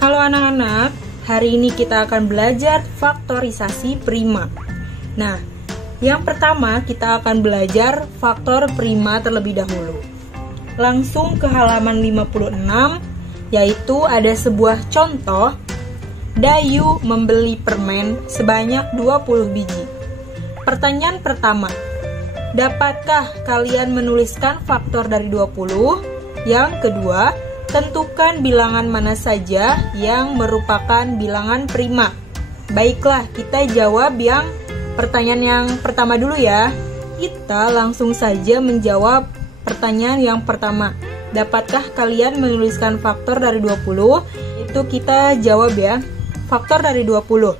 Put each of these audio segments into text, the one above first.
Halo anak-anak, hari ini kita akan belajar faktorisasi prima. Nah, yang pertama kita akan belajar faktor prima terlebih dahulu. Langsung ke halaman 56, yaitu ada sebuah contoh. Dayu membeli permen sebanyak 20 biji. Pertanyaan pertama, dapatkah kalian menuliskan faktor dari 20? Yang kedua, tentukan bilangan mana saja yang merupakan bilangan prima. Baiklah, kita jawab yang pertanyaan yang pertama dulu ya. Kita langsung saja menjawab pertanyaan yang pertama. Dapatkah kalian menuliskan faktor dari 20? Itu kita jawab ya. Faktor dari 20.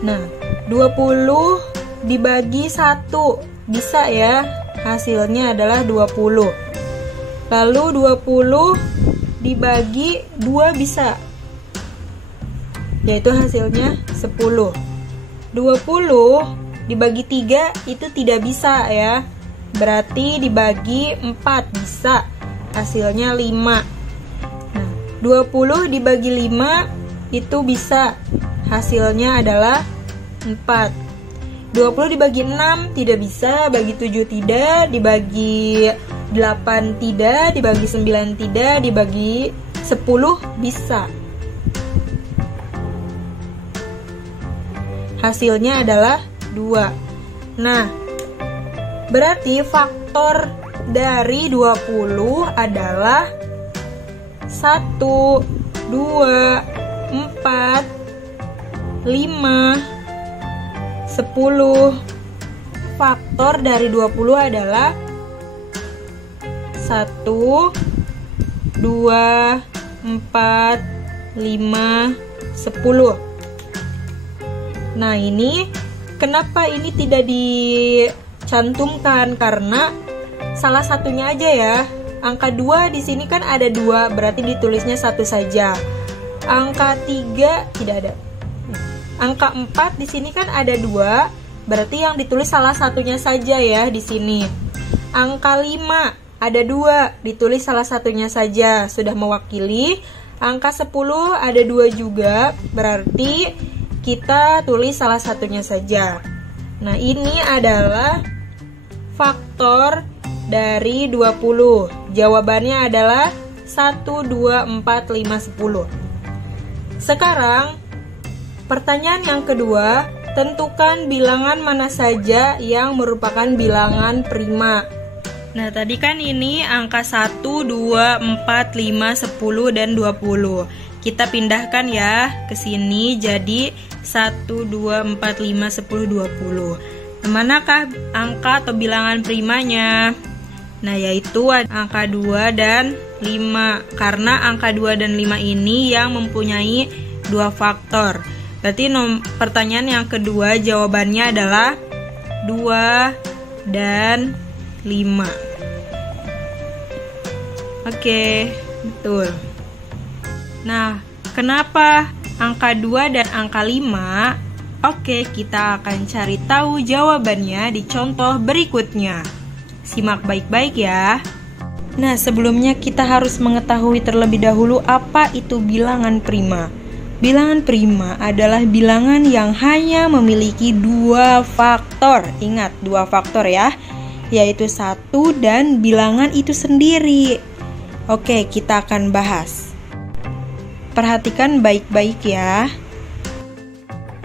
Nah, 20 dibagi 1 bisa ya. Hasilnya adalah 20. Lalu 20 dibagi 2 bisa, yaitu hasilnya 10. 20 dibagi 3 itu tidak bisa ya, berarti dibagi 4 bisa, hasilnya 5. Nah, 20 dibagi 5 itu bisa, hasilnya adalah 4. 20 dibagi 6 tidak bisa, bagi 7 tidak, dibagi 8 tidak, dibagi 9 tidak, dibagi 10 bisa. Hasilnya adalah 2. Nah, berarti faktor dari 20 adalah 1, 2, 4, 5, 10. Faktor dari 20 adalah 1, 2, 4, 5, 10. Nah, ini kenapa ini tidak dicantumkan? Karena salah satunya aja ya. Angka 2 di sini kan ada 2, berarti ditulisnya 1 saja. Angka 3 tidak ada. Angka 4 di sini kan ada 2, berarti yang ditulis salah satunya saja ya di sini. Angka 5 ada 2, ditulis salah satunya saja, sudah mewakili. Angka 10 ada 2 juga, berarti kita tulis salah satunya saja. Nah, ini adalah faktor dari 20. Jawabannya adalah 1, 2, 4, 5, 10. Sekarang pertanyaan yang kedua, tentukan bilangan mana saja yang merupakan bilangan prima. Nah, tadi kan ini angka 1, 2, 4, 5, 10, dan 20. Kita pindahkan ya ke sini jadi 1, 2, 4, 5, 10, 20. Manakah angka atau bilangan primanya? Nah, yaitu angka 2 dan 5. Karena angka 2 dan 5 ini yang mempunyai 2 faktor. Berarti pertanyaan yang kedua jawabannya adalah 2 dan 5. Oke, betul. Nah, kenapa angka 2 dan angka 5? Oke, kita akan cari tahu jawabannya di contoh berikutnya. Simak baik-baik ya. Nah, sebelumnya kita harus mengetahui terlebih dahulu apa itu bilangan prima. Bilangan prima adalah bilangan yang hanya memiliki 2 faktor. Ingat, 2 faktor ya, yaitu 1 dan bilangan itu sendiri. Oke, kita akan bahas. Perhatikan baik-baik ya.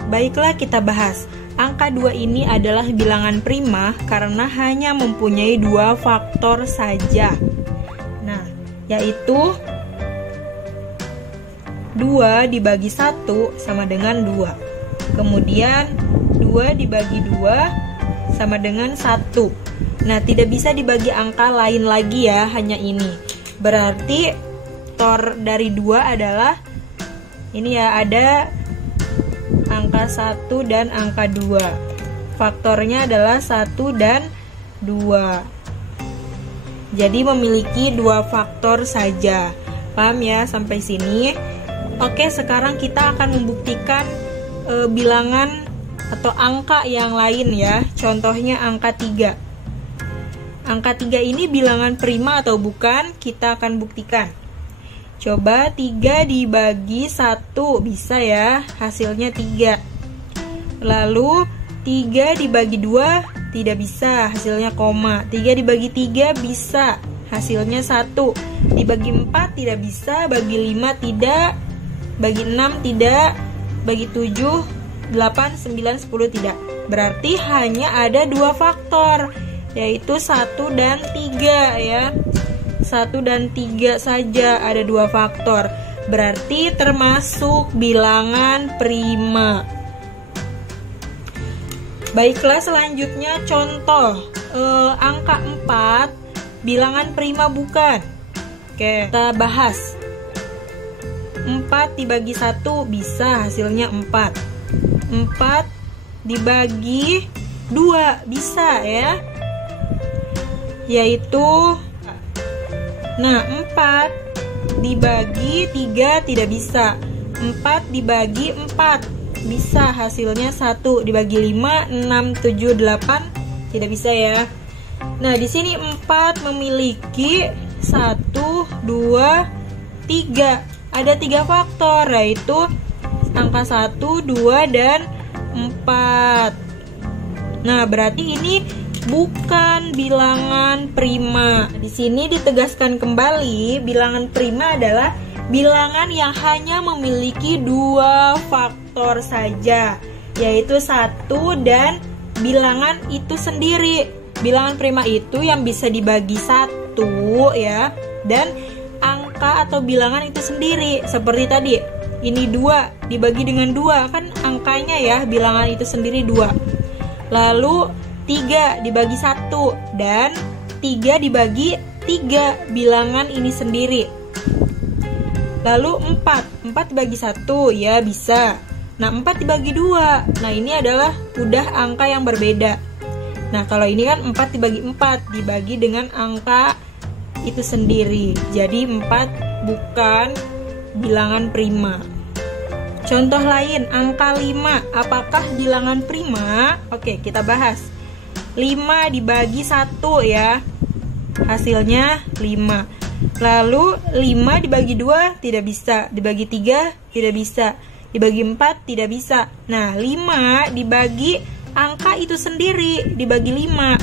Baiklah, kita bahas. Angka 2 ini adalah bilangan prima karena hanya mempunyai 2 faktor saja. Nah, yaitu 2 dibagi 1 sama dengan 2. Kemudian 2 dibagi 2 sama dengan 1. Nah, tidak bisa dibagi angka lain lagi ya, hanya ini. Berarti faktor dari 2 adalah ini ya, ada angka 1 dan angka 2. Faktornya adalah 1 dan 2. Jadi memiliki 2 faktor saja. Paham ya sampai sini? Oke, sekarang kita akan membuktikan bilangan atau angka yang lain ya. Contohnya angka 3. Angka 3 ini bilangan prima atau bukan? Kita akan buktikan. Coba 3 dibagi 1, bisa ya, hasilnya 3. Lalu 3 dibagi 2, tidak bisa, hasilnya koma. 3 dibagi 3 bisa, hasilnya 1. Dibagi 4 tidak bisa, bagi 5 tidak, bagi 6 tidak, bagi 7, 8, 9, 10 tidak. Berarti hanya ada 2 faktor, yaitu 1 dan 3 ya. 1 dan 3 saja ada 2 faktor. Berarti termasuk bilangan prima. Baiklah, selanjutnya contoh angka 4 bilangan prima bukan. Oke, kita bahas. 4 dibagi 1 bisa, hasilnya 4. 4 dibagi 2 bisa ya, yaitu 4 dibagi 3 tidak bisa. 4 dibagi 4 bisa, hasilnya 1. Dibagi 5, 6, 7, 8 tidak bisa ya. Nah, di sini 4 memiliki 1, 2, 3. Ada 3 faktor, yaitu angka 1, 2, dan 4. Nah, berarti ini bukan bilangan prima. Di sini ditegaskan kembali, bilangan prima adalah bilangan yang hanya memiliki 2 faktor saja, yaitu 1 dan bilangan itu sendiri. Bilangan prima itu yang bisa dibagi 1 ya, dan angka atau bilangan itu sendiri. Seperti tadi, ini 2 dibagi dengan 2, kan angkanya ya, bilangan itu sendiri 2. Lalu 3 dibagi 1 dan 3 dibagi 3, bilangan ini sendiri. Lalu 4 dibagi 1 ya bisa. Nah, 4 dibagi 2, nah ini adalah udah angka yang berbeda. Nah, kalau ini kan 4 dibagi 4 dibagi dengan angka itu sendiri. Jadi 4 bukan bilangan prima. Contoh lain, angka 5, apakah bilangan prima? Oke, kita bahas. 5 dibagi 1 ya, hasilnya 5. Lalu 5 dibagi 2 tidak bisa, dibagi 3 tidak bisa, dibagi 4 tidak bisa. Nah, 5 dibagi angka itu sendiri, dibagi 5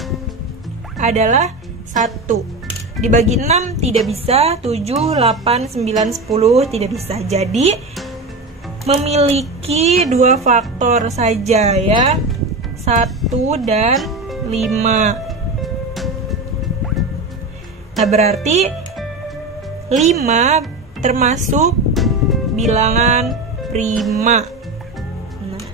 adalah 1. Dibagi 6 tidak bisa, 7, 8, 9, 10 tidak bisa. Jadi memiliki 2 faktor saja ya, 1 dan 5. Nah, berarti 5 termasuk bilangan prima. Nah,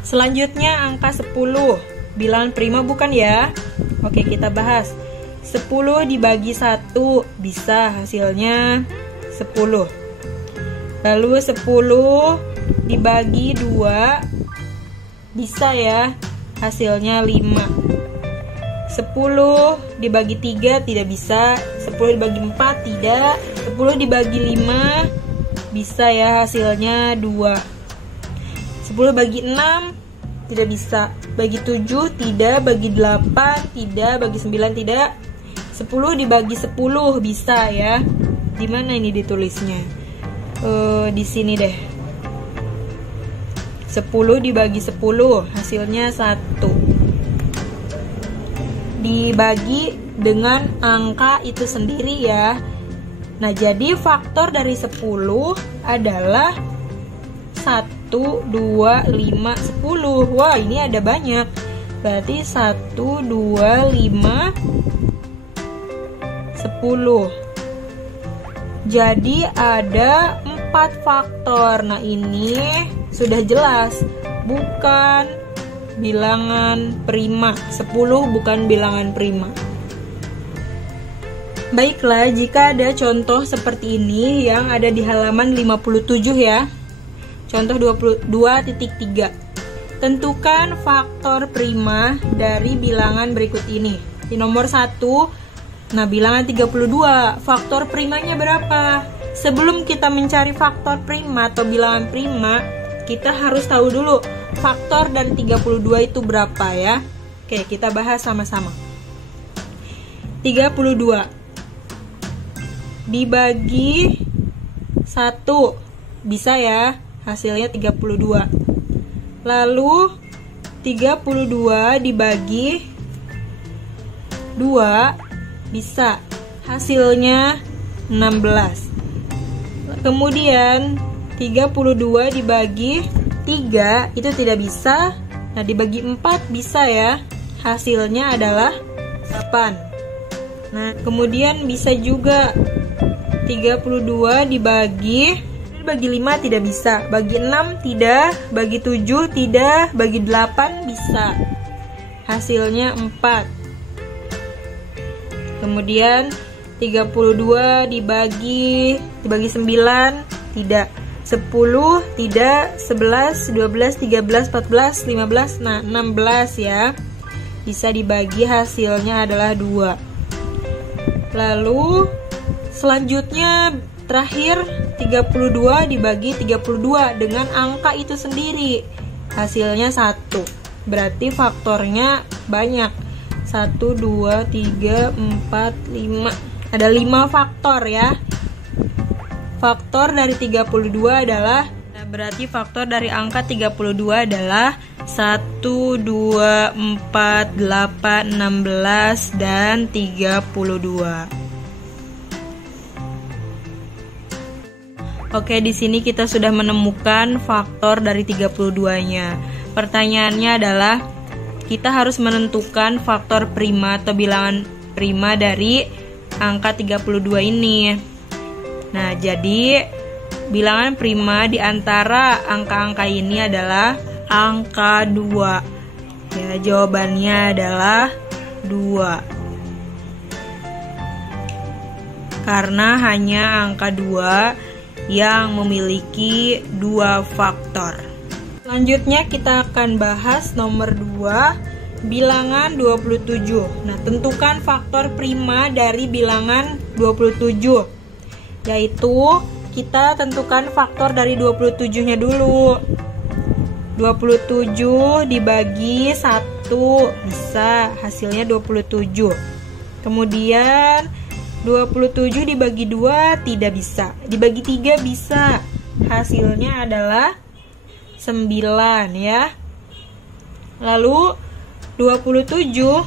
selanjutnya angka 10, bilangan prima bukan ya? Oke, kita bahas. 10 dibagi 1 bisa, hasilnya 10. Lalu 10 dibagi 2 bisa ya, hasilnya 5. 10 dibagi 3 tidak bisa, 10 dibagi 4 tidak, 10 dibagi 5 bisa ya, hasilnya 2. 10 bagi 6 tidak bisa, bagi 7 tidak, bagi 8 tidak, bagi 9 tidak. 10 dibagi 10 bisa ya. Di mana ini ditulisnya? Di sini deh. 10 dibagi 10 hasilnya 1. Dibagi dengan angka itu sendiri ya. Nah, jadi faktor dari 10 adalah 1, 2, 5, 10. Wah, ini ada banyak. Berarti 1, 2, 5, 10. Jadi ada 4 faktor. Nah, ini sudah jelas bukan bilangan prima. 10 bukan bilangan prima. Baiklah, jika ada contoh seperti ini yang ada di halaman 57 ya. Contoh 22.3. Tentukan faktor prima dari bilangan berikut ini. Di nomor 1, nah bilangan 32, faktor primanya berapa? Sebelum kita mencari faktor prima atau bilangan prima, kita harus tahu dulu faktor dan 32 itu berapa ya. Oke, kita bahas sama-sama. 32. dibagi 1. Bisa ya, hasilnya 32. Lalu 32 dibagi 2 bisa, hasilnya 16. Kemudian 32 dibagi 3 itu tidak bisa. Nah, dibagi 4 bisa ya, hasilnya adalah 8. Nah, kemudian bisa juga 32 dibagi 5 tidak bisa, bagi 6 tidak, bagi 7 tidak, bagi 8 bisa, hasilnya 4. Kemudian 32 dibagi 9 tidak, 10 tidak, 11, 12, 13, 14, 15, nah 16 ya, bisa dibagi, hasilnya adalah 2. Lalu selanjutnya terakhir 32 dibagi 32 dengan angka itu sendiri, hasilnya 1. Berarti faktornya banyak, 1, 2, 3, 4, 5. Ada 5 faktor ya. Faktor dari 32 adalah, berarti faktor dari angka 32 adalah 1, 2, 4, 8, 16, dan 32. Oke, di sini kita sudah menemukan faktor dari 32-nya. Pertanyaannya adalah, kita harus menentukan faktor prima atau bilangan prima dari angka 32 ini. Nah, jadi bilangan prima di antara angka-angka ini adalah angka 2. Ya, jawabannya adalah 2. Karena hanya angka 2 yang memiliki 2 faktor. Selanjutnya kita akan bahas nomor 2, bilangan 27. Nah, tentukan faktor prima dari bilangan 27. Yaitu kita tentukan faktor dari 27-nya dulu. 27 dibagi 1 bisa, hasilnya 27. Kemudian 27 dibagi 2 tidak bisa, dibagi 3 bisa, hasilnya adalah 9 ya. Lalu 27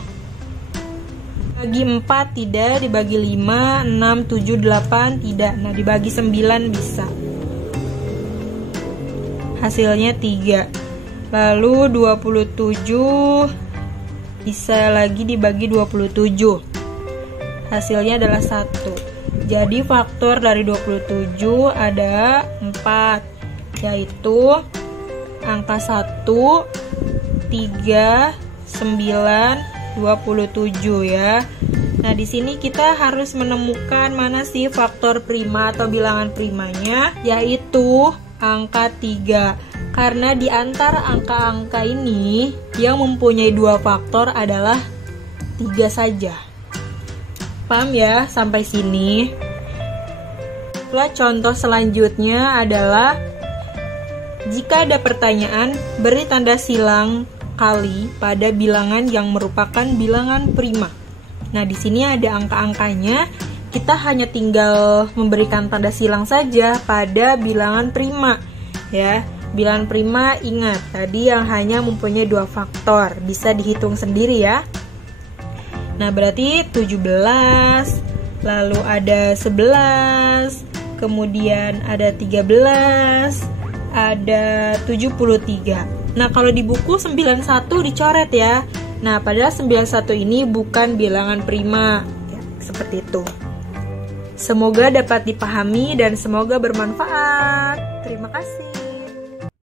bagi 4 tidak, dibagi 5, 6, 7, 8 tidak. Nah, dibagi 9 bisa, hasilnya 3. Lalu 27 bisa lagi dibagi 27, hasilnya adalah 1. Jadi faktor dari 27 ada 4, yaitu angka 1, 3, 9, 27 ya. Nah, di sini kita harus menemukan mana sih faktor prima atau bilangan primanya, yaitu angka 3. Karena di antara angka-angka ini yang mempunyai 2 faktor adalah 3 saja. Paham ya sampai sini? Contoh selanjutnya adalah, jika ada pertanyaan, beri tanda silang kali pada bilangan yang merupakan bilangan prima. Nah, di sini ada angka-angkanya, kita hanya tinggal memberikan tanda silang saja pada bilangan prima ya. Bilangan prima, ingat tadi yang hanya mempunyai 2 faktor, bisa dihitung sendiri ya. Nah, berarti 17, lalu ada 11, kemudian ada 13, ada 73. Nah, kalau di buku 91 dicoret ya. Nah, padahal 91 ini bukan bilangan prima ya, seperti itu. Semoga dapat dipahami dan semoga bermanfaat. Terima kasih.